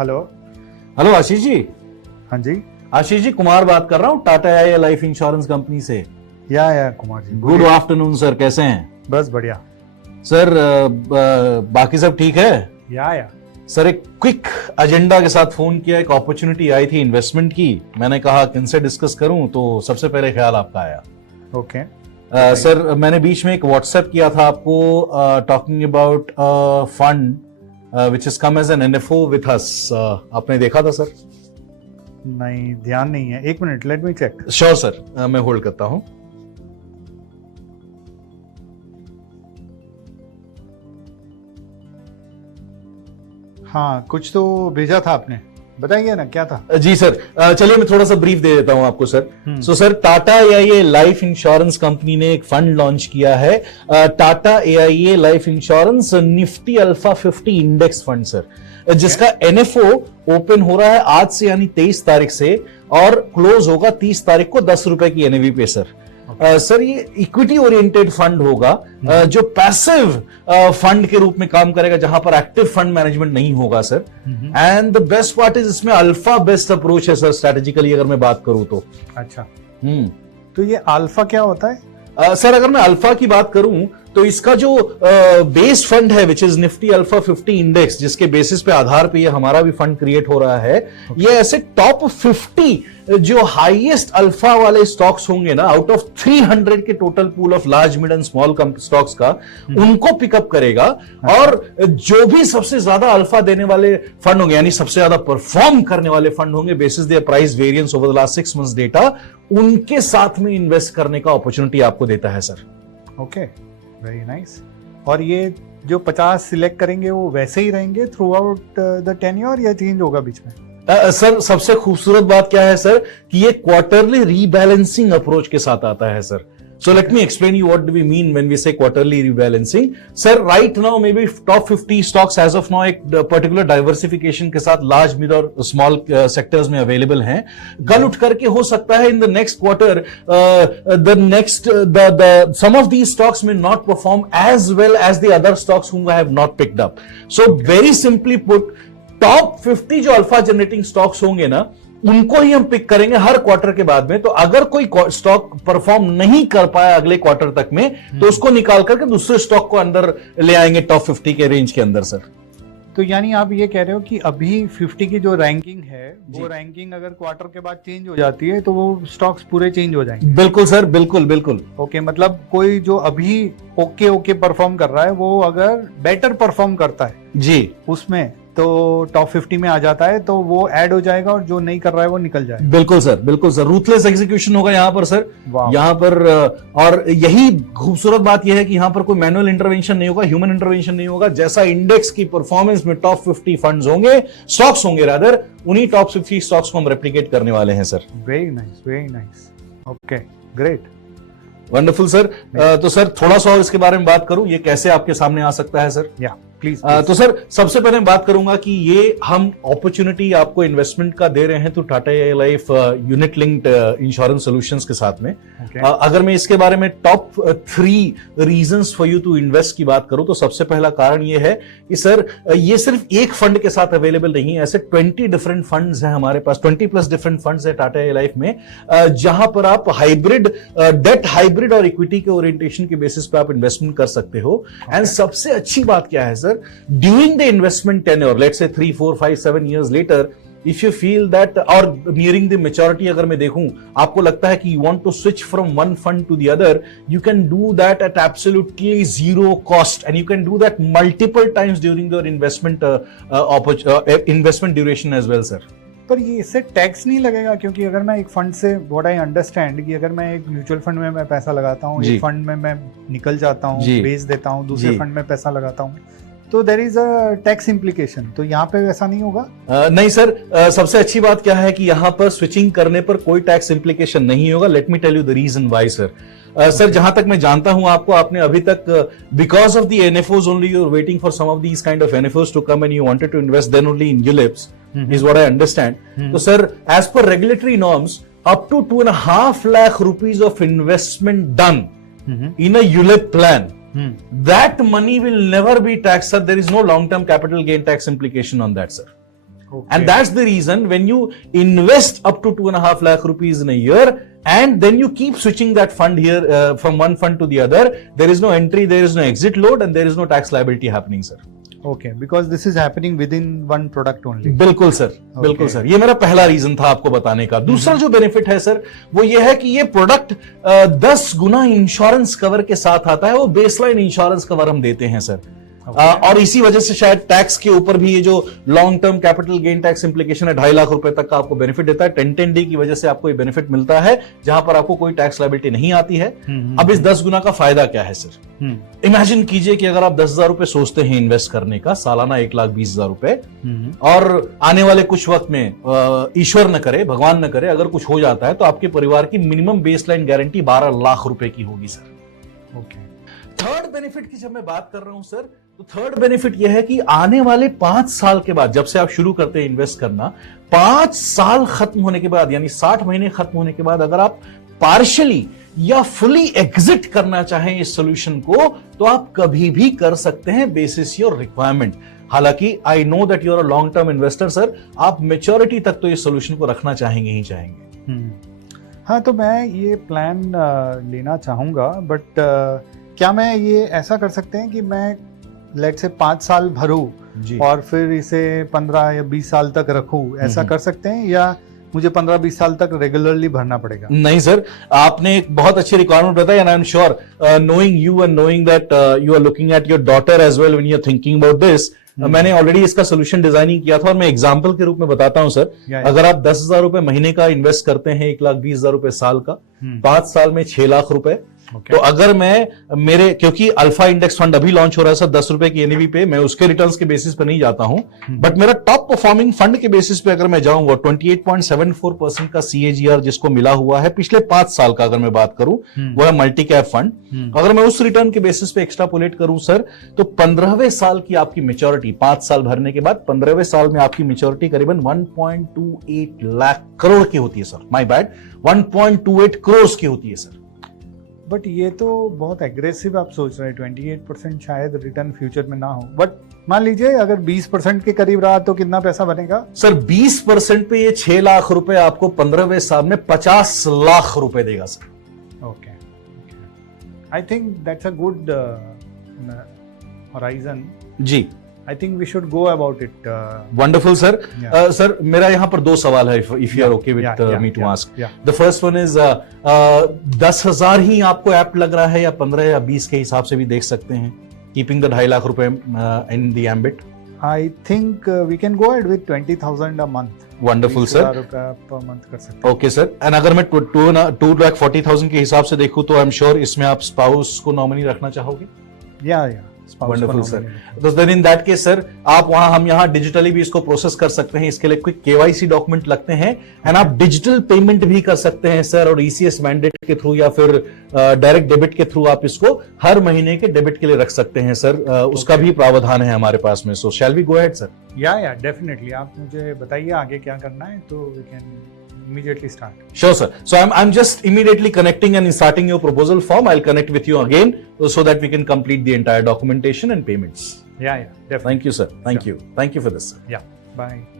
Hello. Hello Ashish ji. हाँ जी। आशीष जी, कुमार बात कर रहा हूँ Tata I life insurance company से। या Kumar ji, good afternoon sir, कैसे हैं? बस बढ़िया सर, बाकी सब ठीक है? या सर, एक क्विक एजेंडा के साथ फोन किया। एक अपॉर्चुनिटी आई थी इन्वेस्टमेंट की, मैंने कहा किनसे डिस्कस करूं, तो सबसे पहले ख्याल आपका आया। ओके। सर, मैंने बीच में एक व्हाट्सएप किया था आपको, talking about fund which is come as an NFO with us. आपने देखा था सर? नहीं, ध्यान नहीं है। एक minute, let me check. Sure sir, मैं होल्ड करता हूं। हाँ, कुछ तो भेजा था आपने, बताइए ना क्या था। जी सर, चलिए मैं थोड़ा सा ब्रीफ दे देता हूं आपको sir. So sir, Tata AIA life insurance company ने एक फंड लॉन्च किया है, Tata AIA life insurance Nifty alpha 50 index fund sir, जिसका एनएफओ ओपन हो रहा है आज से, यानी 23 तारीख से, और क्लोज होगा 30 तारीख को 10 रुपए की एनएवी पे सर। सर, ये इक्विटी ओरिएंटेड फंड होगा, जो पैसिव फंड के रूप में काम करेगा, जहां पर एक्टिव फंड मैनेजमेंट नहीं होगा sir. And the best part is, इसमें अल्फा बेस्ट अप्रोच है सर, स्ट्रेटेजिकली अगर मैं बात करूं तो। अच्छा, तो ये अल्फा क्या होता है? सर, अगर मैं अल्फा की बात करूं तो इसका जो बेस फंड है which is Nifty alpha 50 index, जिसके बेसिस पे आधार पे ये हमारा भी फंड क्रिएट हो रहा है, ये ऐसे टॉप 50 जो हाईएस्ट अल्फा वाले स्टॉक्स होंगे ना, आउट ऑफ 300 के total pool of large mid and small stocks का, उनको पिकअप करेगा। और जो भी सबसे ज्यादा अल्फा देने वाले फंड होंगे, यानी सबसे ज्यादा परफॉर्म करने वाले फंड होंगे basis there price variance over the last 6 months data, उनके साथ में इन्वेस्ट करने का अपॉर्चुनिटी आपको देता है सर। Okay, very nice. और ये जो 50 सिलेक्ट करेंगे वो वैसे ही रहेंगे थ्रू आउट द टेन्योर, या चेंज होगा बीच में? सर, सबसे खूबसूरत बात क्या है सर, कि ये क्वार्टरली रीबैलेंसिंग अप्रोच के साथ आता है sir. So let me explain you what do we mean when we say quarterly rebalancing. Sir, right now maybe top 50 stocks as of now एक particular diversification के साथ large mid और small sectors में available हैं। कल उठ करके हो सकता है in the next quarter the some of these stocks may not perform as well as the other stocks whom I have not picked up. So very simply put, top 50 जो alpha generating stocks होंगे ना, उनको ही हम pick करेंगे हर quarter के बाद में। तो अगर कोई स्टॉक परफॉर्म नहीं कर पाया अगले क्वार्टर तक में, तो उसको निकाल करके दूसरे स्टॉक को अंदर ले आएंगे टॉप 50 के रेंज के अंदर सर। तो यानी आप ये कह रहे हो कि अभी 50 की जो रैंकिंग है, वो रैंकिंग अगर क्वार्टर के बाद चेंज हो जाती है तो वो स्टॉक्स पूरे चेंज हो जाएंगे? बिल्कुल सर, बिल्कुल बिल्कुल। ओके, मतलब कोई जो अभी ओके परफॉर्म कर रहा है, वो अगर बेटर परफॉर्म करता है जी उसमें, तो टॉप 50 में आ जाता है, तो वो ऐड हो जाएगा, और जो नहीं कर रहा है वो निकल जाएगा। बिल्कुल सर, बिल्कुल सर। रूथलेस एग्जीक्यूशन होगा यहाँ पर सर, यहाँ पर। और यही खूबसूरत बात यह है कि यहाँ पर कोई मैनुअल इंटरवेंशन नहीं होगा, ह्यूमन इंटरवेंशन नहीं होगा। जैसा इंडेक्स की परफॉर्मेंस में टॉप 50 फंड्स होंगे, स्टॉक्स होंगे रादर, उन्हीं टॉप 50 स्टॉक्स को हम रेप्लिकेट करने वाले हैं sir. Very nice, very nice. Okay, great, wonderful sir. तो सर, थोड़ा सा और इसके बारे में बात करूं, ये कैसे आपके सामने आ सकता है सर? या प्लीज। तो सर, सबसे पहले बात करूंगा कि ये हम अपॉर्चुनिटी आपको इन्वेस्टमेंट का दे रहे हैं तो Tata AI life unit linked insurance solutions के साथ में। अगर मैं इसके बारे में top 3 reasons for you to invest की बात करूं, तो सबसे पहला कारण ये है कि सर, ये सिर्फ एक फंड के साथ अवेलेबल नहीं है। ऐसे 20 डिफरेंट फंड्स हैं हमारे पास, 20+ डिफरेंट फंड्स है टाटा एआई लाइफ में, जहां पर आप हाइब्रिड डेट, हाइब्रिड और इक्विटी के ओरिएंटेशन के बेसिस पे आप इन्वेस्टमेंट कर सकते हो। एंड सबसे अच्छी बात क्या है sir, during the investment tenure, let's say 3, 4, 5, 7 years later, if you feel that, or nearing the maturity अगर मैं देखूं, आपको लगता है कि you want to switch from one fund to the other, you can do that at absolutely zero cost, and you can do that multiple times during your investment investment duration as well sir. पर ये इससे tax नहीं लगेगा? क्योंकि अगर मैं एक fund से, व्हाट आई अंडरस्टैंड, कि अगर मैं एक म्यूचुअल फंड में मैं पैसा लगाता हूँ, एक फंड में मैं निकल जाता हूँ, बेच देता हूँ, दूसरे फंड में पैसा लगाता हूँ, तो there is a tax implication. तो यहाँ पे वैसा नहीं होगा? नहीं सर, सबसे अच्छी बात क्या है कि यहाँ पर स्विचिंग करने पर कोई टैक्स इम्प्लीकेशन नहीं होगा। Let me tell you the reason why sir. Sir, जहां तक मैं जानता हूं आपको, आपने अभी तक because of the NFOs only you are waiting for some of these kind of NFOs to come and you wanted to invest then only in ULIPs, is what I understand. तो sir, as per regulatory norms, up to 2.5 lakh rupees of investment done in a ULIP plan, that money will never be taxed, sir. There is no long-term capital gain tax implication on that, sir. Okay. And that's the reason when you invest up to 2.5 lakh rupees in a year and then you keep switching that fund here from one fund to the other, there is no entry, there is no exit load and there is no tax liability happening, sir. Okay, because this is happening within one product only. बिल्कुल sir, बिल्कुल sir, ये मेरा पहला reason था आपको बताने का। दूसरा जो बेनिफिट है सर वो ये है कि ये प्रोडक्ट 10 गुना इंश्योरेंस कवर के साथ आता है, वो बेसलाइन इंश्योरेंस कवर हम देते हैं सर। और इसी वजह से शायद टैक्स के ऊपर भी ये जो long term capital gain tax implication है 2.5 लाख रुपए तक का आपको बेनिफिट देता है। 1010D की वजह से आपको ये बेनिफिट मिलता है जहां पर आपको कोई टैक्स लायबिलिटी नहीं आती है। अब इस 10 गुना का फायदा क्या है सर? इमेजिन कीजिए कि अगर आप 10,000 रुपए सोचते हैं इन्वेस्ट करने का, सालाना 1,20,000 रुपए, और आने वाले कुछ वक्त में ईश्वर न करे, भगवान न करे, अगर कुछ हो जाता है तो आपके परिवार की मिनिमम बेसलाइन गारंटी 12 लाख रुपए की होगी सर। ओके। थर्ड बेनिफिट की जब मैं बात कर रहा हूं सर, तो थर्ड बेनिफिट यह है कि आने वाले 5 साल के बाद, जब से आप शुरू करते हैं इन्वेस्ट करना, 5 साल खत्म होने के बाद यानी 60 महीने खत्म होने के बाद अगर आप पार्शियली या फुली एग्जिट करना चाहें इस सोल्यूशन को, तो आप कभी भी कर सकते हैं बेसिस योर रिक्वायरमेंट। हालांकि I know that you are a long term investor sir, आप मेच्योरिटी तक तो इस सोल्यूशन को रखना चाहेंगे ही चाहेंगे। हाँ, तो मैं ये प्लान लेना चाहूंगा, बट क्या मैं ये ऐसा कर सकते हैं कि मैं लेट से 5 साल भरूं और फिर इसे 15 या 20 साल तक रखूं, ऐसा कर सकते हैं, या मुझे 15-20 साल तक रेगुलरली भरना पड़ेगा? नहीं सर, आपने एक बहुत अच्छी रिक्वायरमेंट बताई, and I am sure knowing you and knowing that you are looking at your daughter as well when you are thinking about this, मैंने ऑलरेडी इसका सोल्यूशन डिजाइनिंग किया था और मैं एग्जांपल के रूप में बताता हूं सर। अगर आप 10,000 रुपए महीने का इन्वेस्ट करते हैं, 1,20,000 रुपए साल का, 5 साल में 6 लाख रुपए, तो अगर मैं क्योंकि अल्फा इंडेक्स फंड अभी लॉन्च हो रहा है सर 10 रुपए की एनएवी पे, मैं उसके रिटर्न्स के बेसिस पे नहीं जाता हूं, बट मेरा टॉप परफॉर्मिंग फंड के बेसिस पे अगर मैं जाऊंगा, 28.74% का CAGR जिसको मिला हुआ है पिछले 5 साल का, अगर मैं बात करूं, वो है मल्टी कैप फंड। अगर मैं उस रिटर्न के बेसिस पे एक्स्ट्रापोलेट करूं सर, तो 15वें साल की आपकी मेच्योरिटी, 5 साल भरने के बाद 15वें साल में आपकी मेच्योरिटी करीबन 1.28 लाख करोड़ की होती है सर। माय बैड, 1.28 करोड़ की होती है सर। बट ये तो बहुत एग्रेसिव आप सोच रहे हैं, 28% शायद रिटर्न फ्यूचर में ना हो, बट मान लीजिए अगर 20% के करीब रहा तो कितना पैसा बनेगा सर? 20% पे ये 6 लाख रुपए आपको 15वें साल में 50 लाख रुपए देगा sir. Okay, I think that's a good horizon जी। I think we should go about it. Wonderful, sir. Sir मेरा यहाँ पर 2 सवाल है, if you are okay with me to ask. The first one is 10,000 ही आपको ऐप्ट लग रहा है या 15 या 20 के हिसाब से भी देख सकते हैं, कीपिंग द 2.5 लाख रुपए in the ambit? I think we can go ahead with 20,000 a month. Wonderful, sir. per month कर सकते हैं. Okay, sir. And अगर मैं 2,40,000 के हिसाब से देखूं तो I'm sure इसमें आप स्पाउस को नॉमिनी रखना चाहोगे? Yeah. Wonderful sir. तो then in that case sir, आप हम यहाँ डिजिटली भी इसको प्रोसेस कर सकते हैं। इसके लिए क्विक KYC डॉक्यूमेंट लगते हैं एंड आप डिजिटल पेमेंट भी कर सकते हैं सर, और ECS मैंडेट के थ्रू या फिर डायरेक्ट डेबिट के थ्रू आप इसको हर महीने के डेबिट के लिए रख सकते हैं सर। उसका भी प्रावधान है हमारे पास में। So shall we go ahead sir? Yeah definitely, आप मुझे बताइए आगे क्या करना है, तो we can immediately start. Sure, sir. So I'm just immediately connecting and starting your proposal form. I'll connect with you again so that we can complete the entire documentation and payments. Yeah, definitely. Thank you, sir. Thank you for this, sir. Yeah, bye.